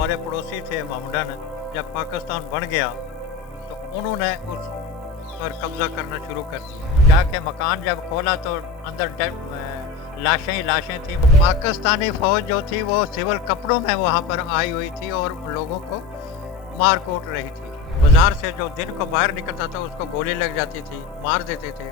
हमारे पड़ोसी थे मोहम्मदन, जब पाकिस्तान बन गया तो उन्होंने उस पर कब्जा करना शुरू कर दिया। जाके मकान जब खोला तो अंदर लाशें ही लाशें थी। पाकिस्तानी फौज जो थी वो सिविल कपड़ों में वहाँ पर आई हुई थी और लोगों को मार कूट रही थी। बाजार से जो दिन को बाहर निकलता था उसको गोली लग जाती थी, मार देते थे।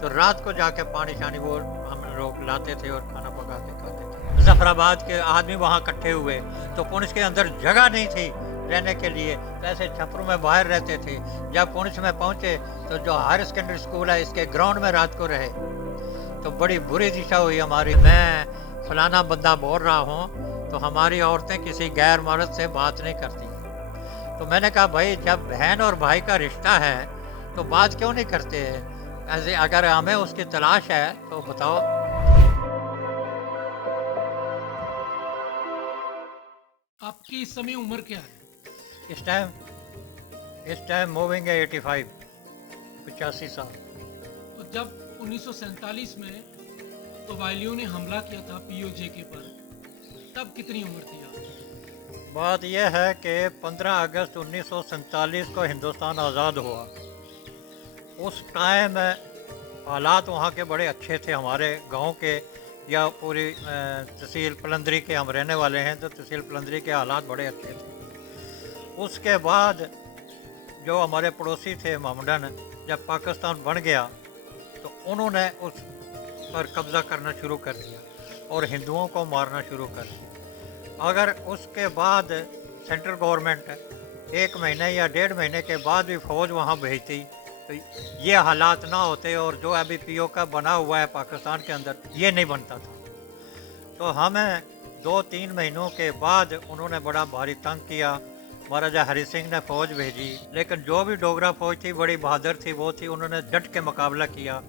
तो रात को जाके पानी शानी वो हम लोग लाते थे और खाना पका के खाते थे। जफराबाद के आदमी वहाँ इकट्ठे हुए तो पुंछ के अंदर जगह नहीं थी रहने के लिए, तो ऐसे छपरों में बाहर रहते थे। जब पुंछ में पहुंचे तो जो हायर सेकेंडरी स्कूल है इसके ग्राउंड में रात को रहे तो बड़ी बुरी दिशा हुई हमारी। मैं फलाना बंदा बोल रहा हूँ तो हमारी औरतें किसी गैर मर्द से बात नहीं करती। तो मैंने कहा भाई जब बहन और भाई का रिश्ता है तो बात क्यों नहीं करते हैं? ऐसे अगर हमें उसकी तलाश है तो बताओ। आपकी इस समय उम्र क्या है? इस टाइम मूविंग है 85, 85 साल। तो जब 1947 में कबायलियों ने हमला किया था पीओजे पर, तब कितनी उम्र थी आप? बात यह है कि 15 अगस्त 1947 को हिंदुस्तान आज़ाद हुआ। उस टाइम हालात वहाँ के बड़े अच्छे थे। हमारे गांव के या पूरी तहसील पलंदरी के हम रहने वाले हैं तो तहसील पलंदरी के हालात बड़े अच्छे थे। उसके बाद जो हमारे पड़ोसी थे मोहम्मदन, जब पाकिस्तान बन गया तो उन्होंने उस पर कब्ज़ा करना शुरू कर दिया और हिंदुओं को मारना शुरू कर दिया। अगर उसके बाद सेंट्रल गवर्नमेंट 1 महीने या 1.5 महीने के बाद भी फ़ौज वहाँ भेजती तो ये हालात ना होते और जो अभी पीओ का बना हुआ है पाकिस्तान के अंदर ये नहीं बनता था। तो हमें 2-3 महीनों के बाद उन्होंने बड़ा भारी तंग किया। महाराजा हरि सिंह ने फ़ौज भेजी, लेकिन जो भी डोगरा फ़ौज थी बड़ी बहादुर थी, वो थी, उन्होंने डट के मुकाबला किया।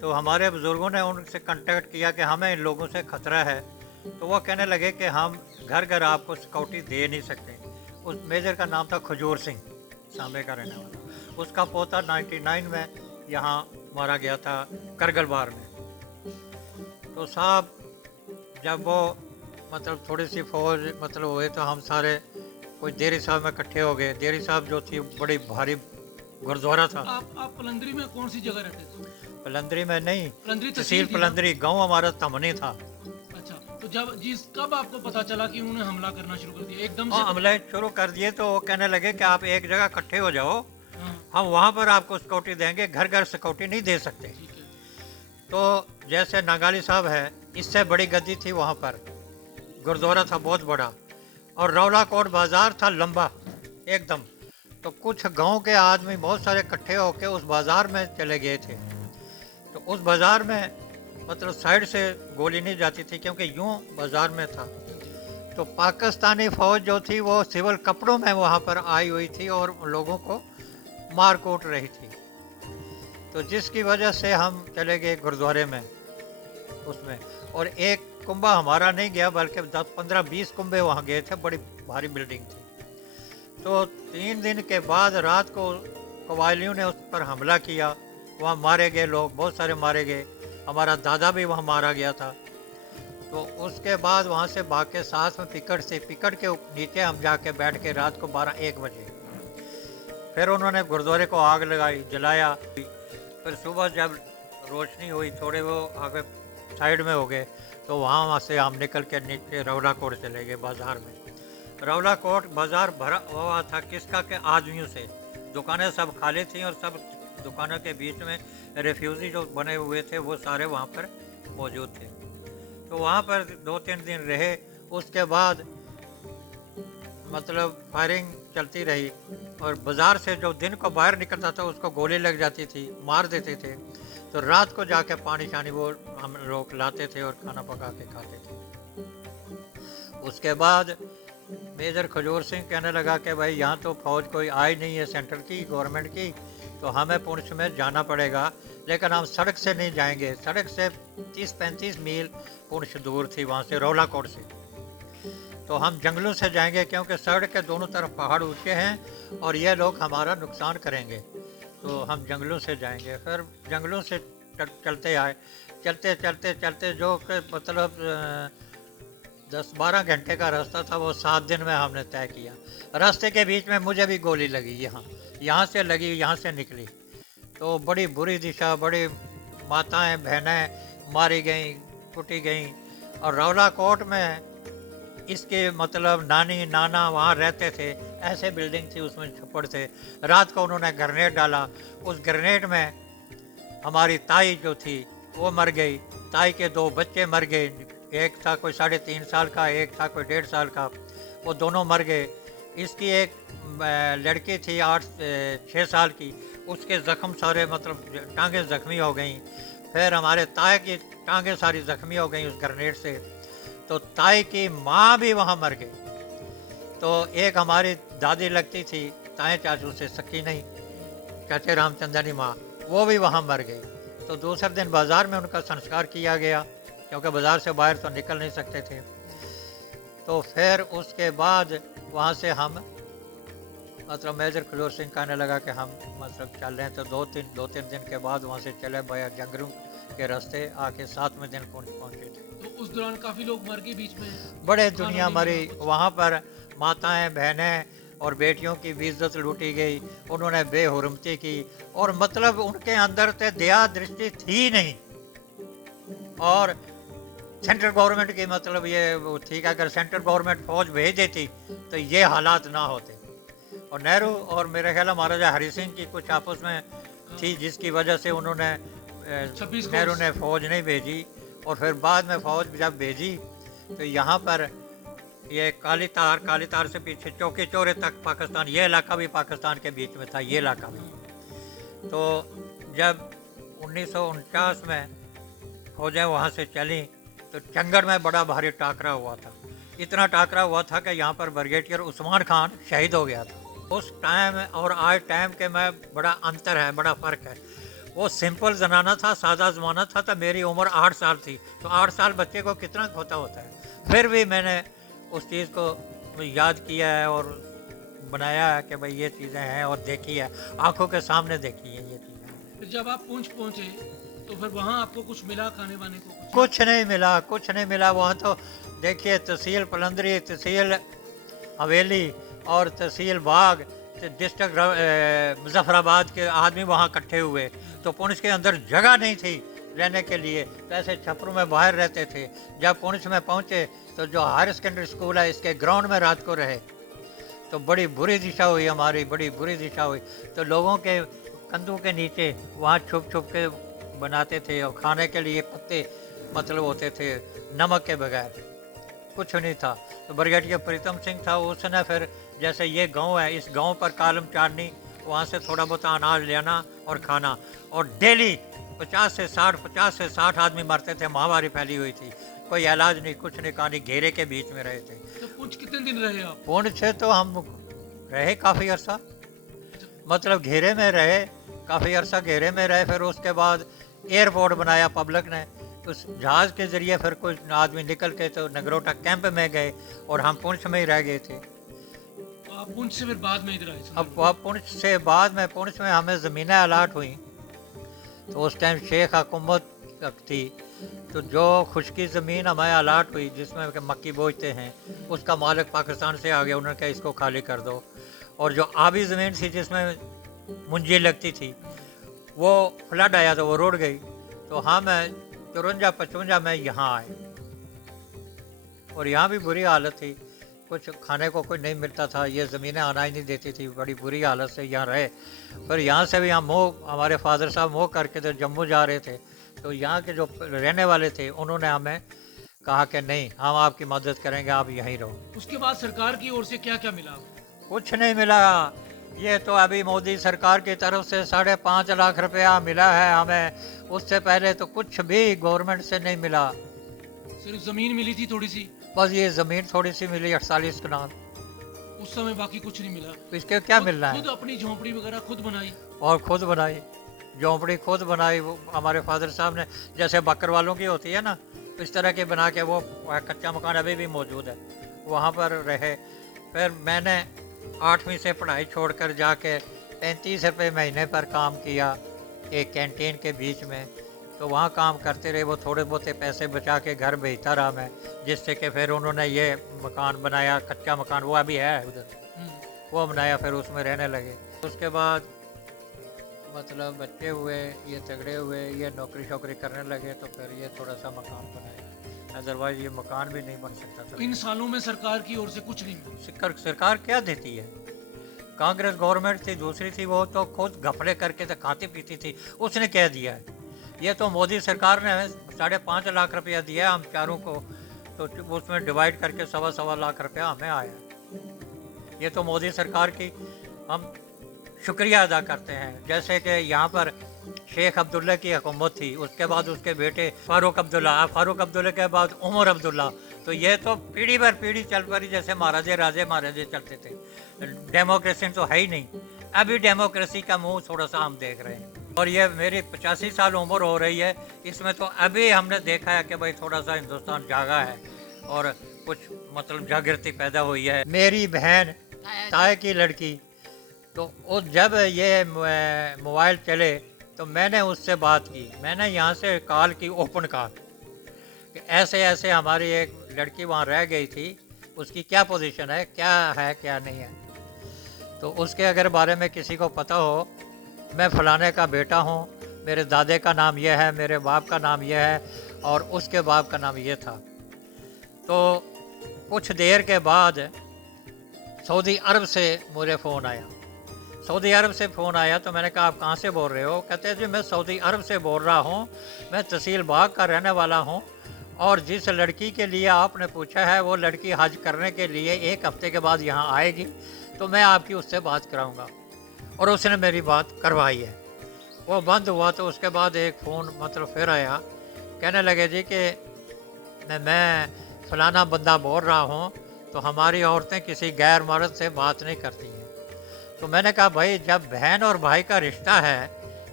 तो हमारे बुज़ुर्गों ने उनसे कांटेक्ट किया कि हमें इन लोगों से ख़तरा है। तो वो कहने लगे कि हम घर घर आपको सिक्योरिटी दे नहीं सकते। उस मेजर का नाम था खजूर सिंह, सांबे का रहने वाला। उसका पोता 99 में यहाँ मारा गया था करगल बार में। तो साहब जब वो मतलब थोड़ी सी फौज मतलब हुए तो हम सारे कोई देरी साहब में इकट्ठे हो गए। देरी साहब जो थी बड़ी भारी गुरुद्वारा था। आप पलंदरी में कौन सी जगह रहते थे? पलंदरी में नहीं, पलंदरी तहसील थी ना? पलंदरी, गांव हमारा तमनी था। अच्छा, तो कब आपको पता चला कि उन्होंने हमला करना शुरू कर दिया एकदम से? हमले शुरू कर दिए तो वो कहने लगे कि आप एक जगह इकट्ठे हो जाओ, हाँ, हम वहाँ पर आपको सिक्योरिटी देंगे, घर घर सिक्योरिटी नहीं दे सकते। ठीक है। तो जैसे नागाली साहब है, इससे बड़ी गद्दी थी वहाँ पर, गुरुद्वारा था बहुत बड़ा और रौला कोट बाज़ार था लंबा एकदम। तो कुछ गांव के आदमी बहुत सारे इकट्ठे होकर उस बाज़ार में चले गए थे। तो उस बाज़ार में मतलब साइड से गोली नहीं जाती थी क्योंकि यूं बाज़ार में था। तो पाकिस्तानी फ़ौज जो थी वो सिविल कपड़ों में वहाँ पर आई हुई थी और लोगों को मार कूट रही थी। तो जिसकी वजह से हम चले गए गुरुद्वारे में उसमें, और एक कुंभा हमारा नहीं गया बल्कि 10-15-20 कुंभे वहाँ गए थे, बड़ी भारी बिल्डिंग थी। तो 3 दिन के बाद रात को कबायलियों ने उस पर हमला किया, वहाँ मारे गए लोग, बहुत सारे मारे गए। हमारा दादा भी वहाँ मारा गया था। तो उसके बाद वहाँ से भाग के साथ में पिकट के नीचे हम जाके बैठ के रात को 12-1 बजे फिर उन्होंने गुरुद्वारे को आग लगाई, जलाया। फिर सुबह जब रोशनी हुई थोड़े वो आगे साइड में हो गए तो वहाँ से हम निकल के नीचे रौला कोट चले गए बाज़ार में। रौला कोट बाज़ार भरा हुआ था किसका के आदमियों से। दुकानें सब खाली थी और सब दुकानों के बीच में रेफ्यूजी जो बने हुए थे वो सारे वहाँ पर मौजूद थे। तो वहाँ पर 2-3 दिन रहे। उसके बाद मतलब फायरिंग चलती रही और बाज़ार से जो दिन को बाहर निकलता था उसको गोली लग जाती थी, मार देते थे। तो रात को जाके पानी शानी वो हम लोग लाते थे और खाना पका के खाते थे। उसके बाद मेजर खजूर सिंह कहने लगा कि भाई यहाँ तो फ़ौज कोई आई नहीं है सेंट्रल की, गवर्नमेंट की, तो हमें पुंछ में जाना पड़ेगा, लेकिन हम सड़क से नहीं जाएंगे। सड़क से 30-35 मील पुंछ दूर थी वहाँ से, रौला कोट से। तो हम जंगलों से जाएंगे क्योंकि सड़क के दोनों तरफ पहाड़ ऊंचे हैं और ये लोग हमारा नुकसान करेंगे, तो हम जंगलों से जाएंगे। फिर जंगलों से चलते आए, चलते चलते चलते जो कि मतलब 10-12 घंटे का रास्ता था, वो 7 दिन में हमने तय किया। रास्ते के बीच में मुझे भी गोली लगी, यहाँ से लगी, यहाँ से निकली। तो बड़ी बुरी दिशा, बड़ी माताएं बहनें मारी गईं, कुटी गईं। और रौला कोट में इसके मतलब नानी नाना वहाँ रहते थे, ऐसे बिल्डिंग थी, उसमें छप्पड़ थे। रात को उन्होंने ग्रेनेड डाला, उस ग्रेनेड में हमारी ताई जो थी वो मर गई, ताई के 2 बच्चे मर गए, एक था कोई 3.5 साल का, एक था कोई 1.5 साल का, वो दोनों मर गए। इसकी एक लड़की थी 6 साल की, उसके ज़ख्म सारे मतलब टांगें ज़ख्मी हो गई। फिर हमारे ताई की टांगें सारी ज़ख्मी हो गई उस ग्रेनेड से। तो ताई की माँ भी वहाँ मर गई। तो एक हमारी दादी लगती थी ताए चाचू से सकी नहीं, चाचे रामचंद्र माँ, वो भी वहाँ मर गई। तो दूसरे दिन बाज़ार में उनका संस्कार किया गया, क्योंकि बाज़ार से बाहर तो निकल नहीं सकते थे। तो फिर उसके बाद वहाँ से हम मतलब मेजर खजूर सिंह कहने लगा कि हम मतलब चल रहे हैं। तो 2-3 दिन के बाद वहाँ से चले भैया जंगलों के रास्ते आके 7वें दिन पहुँचे थे। तो उस दौरान काफी लोग मर गए बीच में, बड़े खाना दुनिया नहीं मरी मिला कुछ। वहाँ पर, माताएं बहनें और बेटियों की भी इज्जत लूटी गई, उन्होंने बेहुरमती की। और मतलब उनके अंदर तो दया दृष्टि थी नहीं। और सेंट्रल गवर्नमेंट की मतलब ये वो ठीक है, अगर सेंट्रल गवर्नमेंट फौज भेज देती तो ये हालात ना होते। और नेहरू और मेरे ख्याल महाराजा हरि सिंह की कुछ आपस में थी, जिसकी वजह से उन्होंने 26 को नेहरू ने फौज नहीं भेजी। और फिर बाद में फौज जब भेजी तो यहाँ पर ये काली तार से पीछे चौकी चौरे तक पाकिस्तान, ये इलाका भी पाकिस्तान के बीच में था, ये इलाका भी। तो जब 1949 में फौजें वहाँ से चली तो चंगर में बड़ा भारी टाकरा हुआ था। इतना टाकरा हुआ था कि यहाँ पर ब्रिगेडियर उस्मान खान शहीद हो गया था। उस टाइम और आज टाइम के में बड़ा अंतर है, बड़ा फ़र्क है। वो सिंपल जनाना था, सादा ज़माना था। तो मेरी उम्र 8 साल थी, तो 8 साल बच्चे को कितना खोता होता है। फिर भी मैंने उस चीज़ को याद किया है और बनाया है कि भाई ये चीज़ें हैं, और देखी है, आंखों के सामने देखी है ये चीज़ें। फिर जब आप पुंछ पहुंचे तो फिर वहाँ आपको कुछ मिला खाने वाने को? कुछ नहीं मिला, कुछ नहीं मिला। वहाँ तो देखिए तहसील पलंदरी, तहसील हवेली और तहसील बाग, डिस्ट्रिक्ट मुजफ्फराबाद के आदमी वहाँ इकट्ठे हुए। तो पुंछ के अंदर जगह नहीं थी रहने के लिए, तो ऐसे छपरों में बाहर रहते थे। जब पुंछ में पहुँचे तो जो हायर सेकेंडरी स्कूल है इसके ग्राउंड में रात को रहे। तो बड़ी बुरी दिशा हुई हमारी, बड़ी बुरी दिशा हुई। तो लोगों के कंधों के नीचे वहाँ छुप छुप के बनाते थे, और खाने के लिए पत्ते मतलब होते थे, नमक के बगैर कुछ नहीं था। तो ब्रिगेडियर प्रीतम सिंह था, उसने फिर जैसे ये गांव है, इस गांव पर कालम चाड़नी, वहाँ से थोड़ा बहुत अनाज लेना और खाना। और डेली 50 से 60 आदमी मरते थे, महामारी फैली हुई थी, कोई इलाज नहीं, कुछ नहीं, कहानी घेरे के बीच में रहे थे। तो पुंछ कितने दिन रहे आप? पुंछ से तो हम रहे काफ़ी अरसा, मतलब घेरे में रहे, काफ़ी अरसा घेरे में रहे। फिर उसके बाद एयरपोर्ट बनाया पब्लिक ने, उस जहाज़ के ज़रिए फिर कुछ आदमी निकल के तो नगरोटा कैंप में गए, और हम पुंछ में ही रह गए थे। तो आप पुंछ से फिर बाद में इधर आए? अब पुंछ से बाद में, पुंछ में हमें ज़मीनें अलाट हुई। तो उस टाइम शेख हुकूमत थी, तो जो खुशकी ज़मीन हमें अलाट हुई जिसमें कि मक्की बोझते हैं, उसका मालिक पाकिस्तान से आ गया, उन्होंने कहा इसको खाली कर दो। और जो आबी ज़मीन थी जिसमें मुंजी लगती थी, वो फ्लड आया तो वो रुड़ गई। तो हम 54-55 में यहाँ आए, और यहाँ भी बुरी हालत थी, कुछ खाने को कुछ नहीं मिलता था, ये ज़मीनें अनाज नहीं देती थी, बड़ी बुरी हालत से यहाँ रहे। फिर यहाँ से भी हम हमारे फादर साहब मोह करके तो जम्मू जा रहे थे। तो यहाँ के जो रहने वाले थे उन्होंने हमें कहा कि नहीं, हम आपकी मदद करेंगे, आप यहीं रहो। उसके बाद सरकार की ओर से क्या क्या मिला? कुछ नहीं मिला। ये तो अभी मोदी सरकार की तरफ से 5.5 लाख रुपया मिला है हमें, उससे पहले तो कुछ भी गवर्नमेंट से नहीं मिला। सिर्फ जमीन मिली थी थोड़ी सी? बस ये ज़मीन थोड़ी सी मिली, 48 कनाल, उस समय बाकी कुछ नहीं मिला। तो इसके क्या मिलना है? खुद अपनी झोंपड़ी वगैरह खुद बनाई? और खुद बनाई, झोंपड़ी खुद बनाई। वो हमारे फादर साहब ने, जैसे बकर वालों की होती है ना, तो इस तरह की बना के, वो कच्चा मकान अभी भी मौजूद है, वहाँ पर रहे। फिर मैंने 8वीं से पढ़ाई छोड़कर जाके 35 रुपये महीने पर काम किया एक कैंटीन के बीच में। तो वहाँ काम करते रहे, वो थोड़े बहुत पैसे बचा के घर भेजता रहा मैं, जिससे कि फिर उन्होंने ये मकान बनाया, कच्चा मकान वो अभी है उधर, वो बनाया, फिर उसमें रहने लगे। उसके बाद मतलब बच्चे हुए, ये तगड़े हुए, ये नौकरी शौकरी करने लगे, तो फिर ये थोड़ा सा मकान बनाया, अदरवाइज ये मकान भी नहीं बन सकता था। तो इन सालों में सरकार की ओर से कुछ नहीं मिला। सरकार क्या देती है? कांग्रेस गवर्नमेंट थी, दूसरी थी, वो तो खुद घपले करके तो खाती पीती थी, उसने क्या दिया है? ये तो मोदी सरकार ने 5.5 लाख रुपया दिया हम चारों को, तो उसमें डिवाइड करके 1.25 लाख रुपया हमें आया। ये तो मोदी सरकार की हम शुक्रिया अदा करते हैं। जैसे कि यहाँ पर शेख अब्दुल्ला की हुकूमत थी, उसके बाद उसके बेटे फारूक अब्दुल्ला के बाद उमर अब्दुल्ला, तो ये तो पीढ़ी भर पीढ़ी चल पड़ी, जैसे महाराजे चलते थे। डेमोक्रेसी तो है ही नहीं। अभी डेमोक्रेसी का मुंह थोड़ा सा हम देख रहे हैं, और ये मेरी 85 साल उम्र हो रही है, इसमें तो अभी हमने देखा है कि भाई थोड़ा सा हिंदुस्तान जागा है और कुछ मतलब जागृति पैदा हुई है। मेरी बहन ताए की लड़की, तो उस जब ये मोबाइल चले तो मैंने उससे बात की, मैंने यहाँ से कॉल की, ओपन कॉल, कि ऐसे ऐसे हमारी एक लड़की वहाँ रह गई थी, उसकी क्या पोजीशन है, क्या नहीं है, तो उसके अगर बारे में किसी को पता हो, मैं फलाने का बेटा हूँ, मेरे दादे का नाम यह है, मेरे बाप का नाम यह है, और उसके बाप का नाम ये था। तो कुछ देर के बाद सऊदी अरब से मुझे फ़ोन आया। सऊदी अरब से फ़ोन आया तो मैंने कहा आप कहाँ से बोल रहे हो? कहते हैं जी मैं सऊदी अरब से बोल रहा हूँ, मैं तहसील बाग का रहने वाला हूँ, और जिस लड़की के लिए आपने पूछा है वो लड़की हज करने के लिए 1 हफ्ते के बाद यहाँ आएगी, तो मैं आपकी उससे बात कराऊँगा। और उसने मेरी बात करवाई है। वो बंद हुआ तो उसके बाद एक फ़ोन मतलब फिर आया, कहने लगे जी कि मैं फलाना बंदा बोल रहा हूँ, तो हमारी औरतें किसी गैर मर्द से बात नहीं करती हैं। तो मैंने कहा भाई जब बहन और भाई का रिश्ता है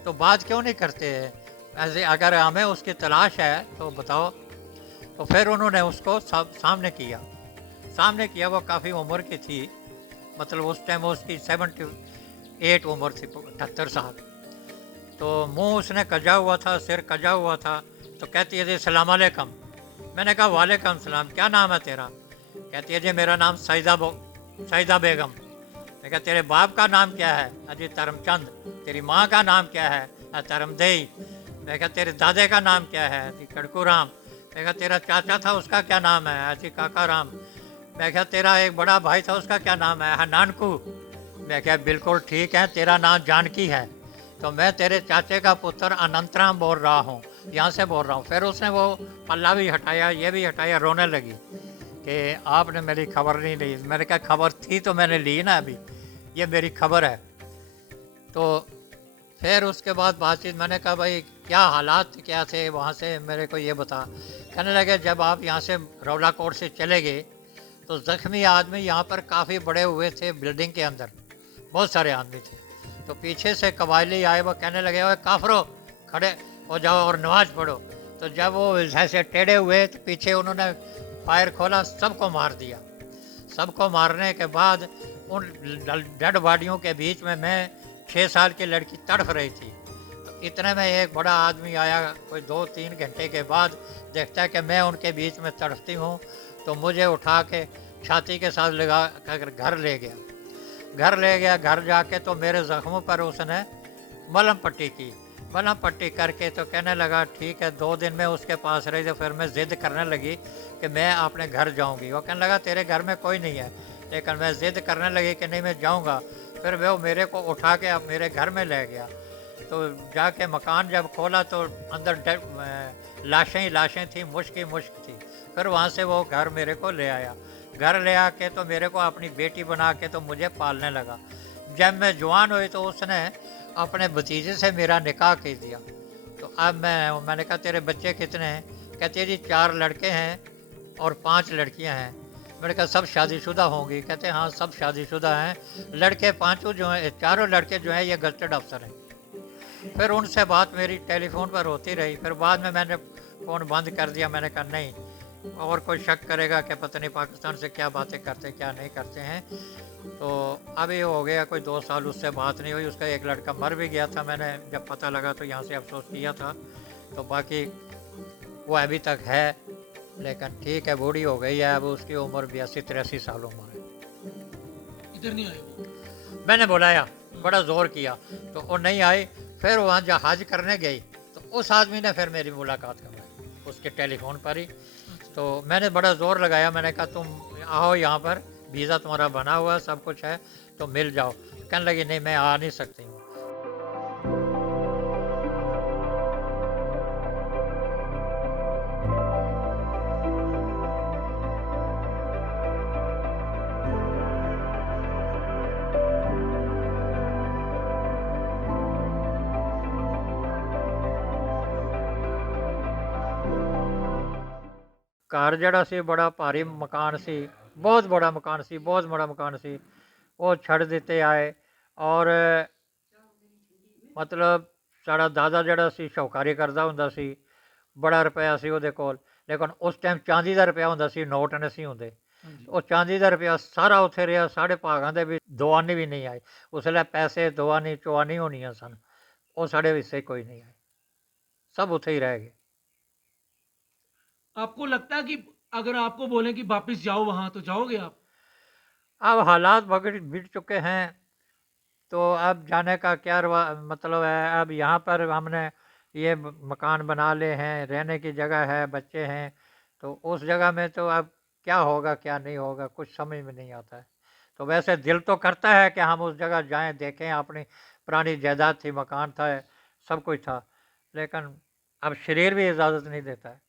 तो बात क्यों नहीं करते हैं? ऐसे अगर हमें उसकी तलाश है तो बताओ। तो फिर उन्होंने उसको सामने किया, वो काफ़ी उम्र की थी, मतलब उस टाइम उसकी 78 उम्र थी, 78 साल। तो मुंह उसने कजा हुआ था, सिर कजा हुआ था, तो कहती है जी सलाम अलैकुम। मैंने कहा वालेकुम सलाम, क्या नाम है तेरा? कहती है जी मेरा नाम सईदा बेगम। मैं कहा तेरे बाप का नाम क्या है? अजी धर्मचंद। तेरी माँ का नाम क्या है? धर्मदेई। मैं कहा तेरे दादे का नाम क्या है? अजी कड़कू राम। मैं कहा तेरा चाचा था उसका क्या नाम है? अजी काका राम। मैं कहा तेरा एक बड़ा भाई था उसका क्या नाम है? नानकू। मैं कहा बिल्कुल ठीक है, तेरा नाम जानकी है, तो मैं तेरे चाचे का पुत्र अनंतराम बोल रहा हूँ, यहाँ से बोल रहा हूँ। फिर उसने वो पल्ला भी हटाया, ये भी हटाया, रोने लगी कि आपने मेरी खबर नहीं ली। मैंने कहा खबर थी तो मैंने ली ना, अभी ये मेरी खबर है। तो फिर उसके बाद बातचीत, मैंने कहा भाई क्या हालात क्या थे वहाँ से, मेरे को ये बता। कहने लगे जब आप यहाँ से रौला कोट से चले गए तो ज़ख्मी आदमी यहाँ पर काफ़ी बड़े हुए थे, बिल्डिंग के अंदर बहुत सारे आदमी थे। तो पीछे से कबायली आए, वो कहने लगे ओए काफरो खड़े हो जाओ और नमाज पढ़ो। तो जब वो ऐसे टेढ़े हुए तो पीछे उन्होंने फायर खोला, सबको मार दिया। सबको मारने के बाद उन डेड बॉडियों के बीच में मैं 6 साल की लड़की तड़फ रही थी। तो इतने में एक बड़ा आदमी आया, कोई 2-3 घंटे के बाद, देखता है कि मैं उनके बीच में तड़फती हूँ, तो मुझे उठा के छाती के साथ लगा कर घर ले गया। घर जाके तो मेरे ज़ख्मों पर उसने मलहम पट्टी करके तो कहने लगा ठीक है। 2 दिन में उसके पास रही, तो फिर मैं ज़िद करने लगी कि मैं अपने घर जाऊंगी। वो कहने लगा तेरे घर में कोई नहीं है, लेकिन मैं ज़िद करने लगी कि नहीं मैं जाऊंगा। फिर वो मेरे को उठा के अब मेरे घर में ले गया। तो जाके मकान जब खोला तो अंदर लाशें ही लाशें थी, मुश्क थी। फिर वहाँ से वो घर मेरे को ले आया। घर ले आके तो मेरे को अपनी बेटी बना के तो मुझे पालने लगा। जब मैं जवान हुई तो उसने अपने भतीजे से मेरा निकाह कर दिया। तो अब मैंने कहा तेरे बच्चे कितने हैं? कहते जी 4 लड़के हैं और 5 लड़कियां हैं। मैंने कहा सब शादीशुदा होंगी? कहते हाँ सब शादीशुदा हैं। लड़के 5 जो हैं, 4 लड़के जो हैं ये गज़टेड अफसर हैं। फिर उनसे बात मेरी टेलीफोन पर होती रही। फिर बाद में मैंने फ़ोन बंद कर दिया। मैंने कहा नहीं, और कोई शक करेगा कि पता नहीं पाकिस्तान से क्या बातें करते क्या नहीं करते हैं। तो अभी हो गया कोई 2 साल उससे बात नहीं हुई। उसका एक लड़का मर भी गया था। मैंने जब पता लगा तो यहाँ से अफसोस किया था तो बाकी वो अभी तक है, लेकिन ठीक है, बूढ़ी हो गई है, अब उसकी उम्र 82-83 साल उम्र है। इधर नहीं आए वो? मैंने बुलाया, बड़ा ज़ोर किया, तो वो नहीं आई। फिर वहाँ जब हज करने गई, तो उस आदमी ने फिर मेरी मुलाकात करवाई, उसके टेलीफोन पर ही। अच्छा। तो मैंने बड़ा ज़ोर लगाया, मैंने कहा तुम आओ यहाँ पर, वीज़ा तुम्हारा बना हुआ है, सब कुछ है, तो मिल जाओ। कहने लगी नहीं, मैं आ नहीं सकती हूँ। घर जड़ा सी बड़ा भारी मकान सी, बहुत बड़ा मकान सी, बहुत बड़ा मकान सी, वो छड़ दिते आए। और मतलब साड़ा दादा जड़ा सी शौकारी करदा हुंदा सी, बड़ा रुपया सी ਉਹਦੇ ਕੋਲ, लेकिन उस टाइम चांदी ਦਾ रुपया ਹੁੰਦਾ ਸੀ, ਨੋਟ ਨਹੀਂ ਸੀ ਹੁੰਦੇ। हाँ जी। ਉਹ ਚਾਂਦੀ ਦਾ रुपया ਸਾਰਾ ਉੱਥੇ ਰਿਹਾ, ਸਾਡੇ ਭਾਗਾਂ ਦੇ ਵੀ ਦੁਆਨੀ ਵੀ ਨਹੀਂ ਆਈ। ਉਸ ਵੇਲੇ ਪੈਸੇ ਦੁਆਨੀ ਚੁਆਨੀ ਹੋਣੀਆਂ ਸਨ, ਉਹ ਸਾਡੇ ਹਿੱਸੇ ਕੋਈ नहीं ਆਏ, सब ਉੱਥੇ ही रह गए। आपको लगता है कि अगर आपको बोलें कि वापस जाओ वहां तो जाओगे आप? अब हालात बिगड़ चुके हैं, तो अब जाने का क्या मतलब है। अब यहाँ पर हमने ये मकान बना ले हैं, रहने की जगह है, बच्चे हैं, तो उस जगह में तो अब क्या होगा क्या नहीं होगा कुछ समझ में नहीं आता है। तो वैसे दिल तो करता है कि हम उस जगह जाएं, देखें, अपनी पुरानी जायदाद थी, मकान था, सब कुछ था, लेकिन अब शरीर भी इजाज़त नहीं देता है।